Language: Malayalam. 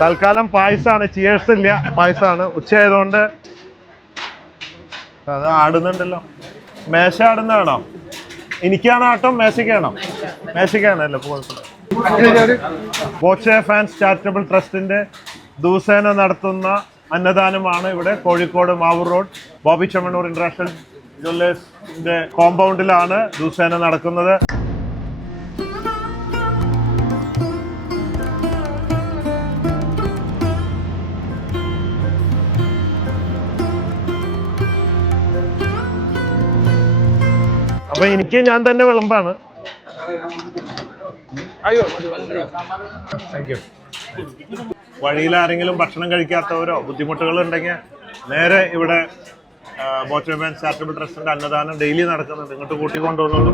തൽക്കാലം പായസമാണ്, ചിയേഴ്സ് ഇല്ല, പായസമാണ്. ഉച്ചയായതുകൊണ്ട് അത് ആടുന്നുണ്ടല്ലോ. മേശ ആടുന്നതാണോ? എനിക്കാണ് ആട്ടം, മേശയ്ക്കാണോ? മേശയ്ക്കാണല്ലോ. ബോച്ചെ ഫാൻസ് ചാരിറ്റബിൾ ട്രസ്റ്റിന്റെ ദിവസേന നടത്തുന്ന അന്നദാനമാണ് ഇവിടെ കോഴിക്കോട് മാവൂർ റോഡ് ബോബി ചെമ്മണ്ണൂർ ഇന്റർനാഷണൽ ജ്വല്ലേഴ്സിന്റെ കോമ്പൗണ്ടിലാണ് ദിവസേന നടക്കുന്നത്. അപ്പൊ എനിക്ക് ഞാൻ തന്നെ വിളമ്പാണ്. വഴിയിൽ ആരെങ്കിലും ഭക്ഷണം കഴിക്കാത്തവരോ ബുദ്ധിമുട്ടുകൾ ഉണ്ടെങ്കിൽ നേരെ ഇവിടെ ബോച്ചെ ഫാൻസ് ചാരിറ്റബിൾ ട്രസ്റ്റിന്റെ അന്നദാനം ഡെയിലി നടക്കുന്നുണ്ട്, ഇങ്ങോട്ട് കൂട്ടിക്കൊണ്ടുവന്നുള്ളൂ.